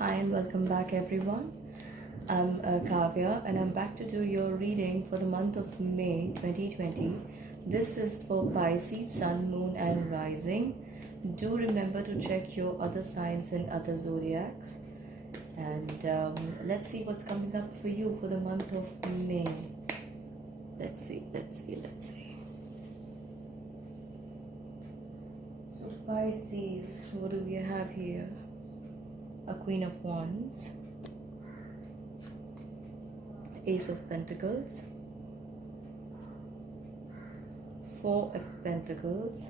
Hi and welcome back everyone. I'm Kavya and I'm back to do your reading for the month of May 2020. This is for Pisces, Sun, Moon and Rising. Do remember to check your other signs and other zodiacs. And let's see what's coming up for you for the month of May. Let's see. So Pisces, what do we have here? A Queen of Wands, Ace of Pentacles, Four of Pentacles,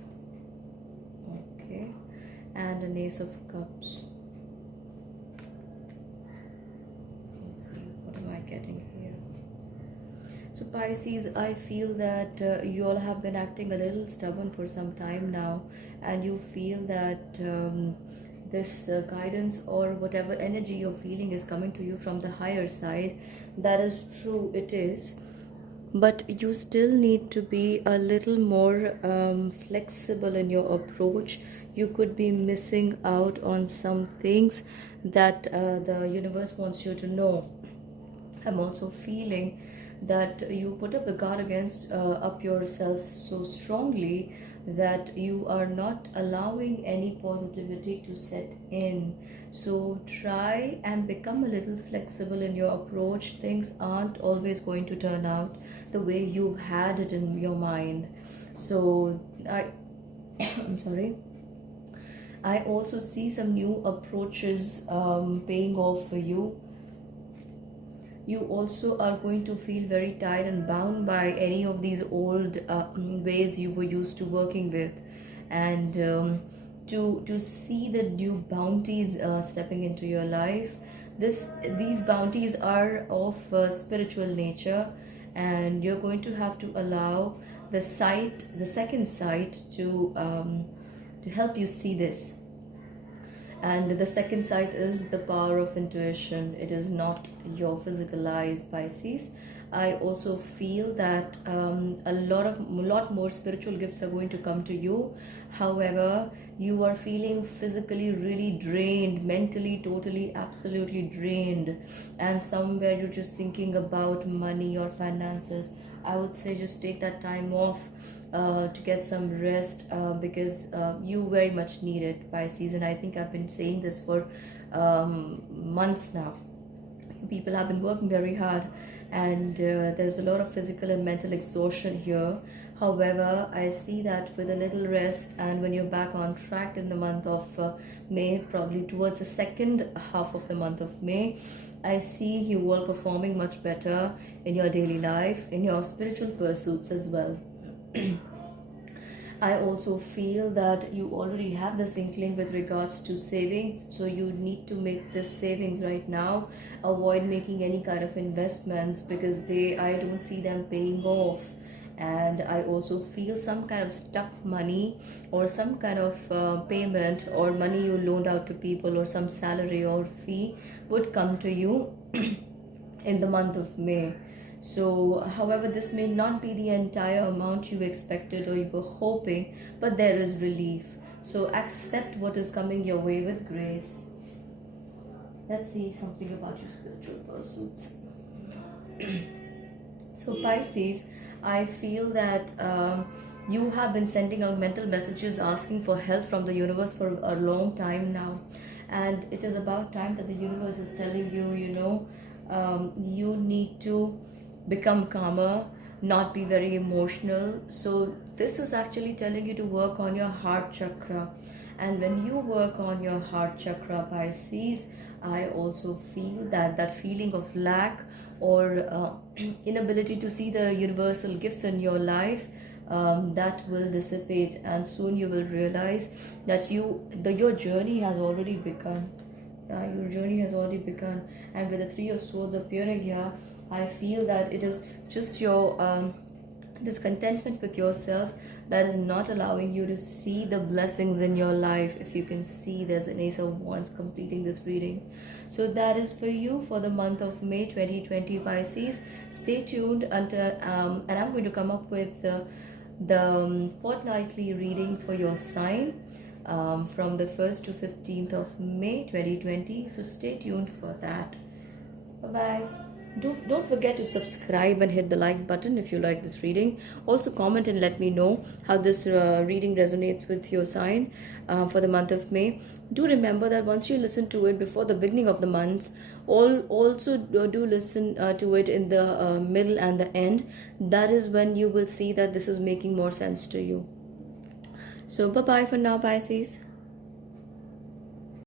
okay, and an Ace of Cups. Let's see, what am I getting here? So Pisces, I feel that you all have been acting a little stubborn for some time now, and you feel that this guidance or whatever energy you're feeling is coming to you from the higher side. That is true, it is, but you still need to be a little more flexible in your approach. You could be missing out on some things that the universe wants you to know. I'm also feeling that you put up the guard against up yourself so strongly that you are not allowing any positivity to set in. So try and become a little flexible in your approach. Things aren't always going to turn out the way you've had it in your mind. So I'm sorry. I also see some new approaches paying off for you. You also are going to feel very tired and bound by any of these old ways you were used to working with, and to see the new bounties stepping into your life. These bounties are of spiritual nature, and you're going to have to allow the second sight to help you see this. And the second sight is the power of intuition. It is not your physical eyes, Pisces. I also feel that a lot more spiritual gifts are going to come to you. However, you are feeling physically really drained, mentally totally absolutely drained, and somewhere you're just thinking about money or finances. I would say just take that time off to get some rest, because you very much need it, Pisces. And I think I've been saying this for months now. People have been working very hard, and there's a lot of physical and mental exhaustion here. However, I see that with a little rest and when you're back on track in the month of May, probably towards the second half of the month of May, I see you all performing much better in your daily life, in your spiritual pursuits as well. I also feel that you already have this inkling with regards to savings, so you need to make this savings right now. Avoid making any kind of investments because I don't see them paying off. And I also feel some kind of stuck money or some kind of payment or money you loaned out to people or some salary or fee would come to you in the month of May. So, however, this may not be the entire amount you expected or you were hoping, but there is relief. So, accept what is coming your way with grace. Let's see something about your spiritual pursuits. So, Pisces, I feel that you have been sending out mental messages asking for help from the universe for a long time now. And it is about time that the universe is telling you, you need to become calmer, not be very emotional. So this is actually telling you to work on your heart chakra. And when you work on your heart chakra, Pisces, I also feel that feeling of lack or inability to see the universal gifts in your life, that will dissipate, and soon you will realize that your journey has already begun. Your journey has already begun. And with the Three of Swords appearing here, I feel that it is just your discontentment with yourself that is not allowing you to see the blessings in your life. If you can see, there's an Ace of Wands completing this reading. So that is for you for the month of May 2020, Pisces. Stay tuned until and I'm going to come up with the fortnightly reading for your sign. from the 1st to 15th of May 2020. So stay tuned for that. Bye bye. Don't forget to subscribe and hit the like button if you like this reading. Also, comment and let me know how this reading resonates with your sign for the month of May. Do remember that once you listen to it before the beginning of the month, also do listen to it in the middle and the end. That is when you will see that this is making more sense to you. So, bye bye for now, Pisces.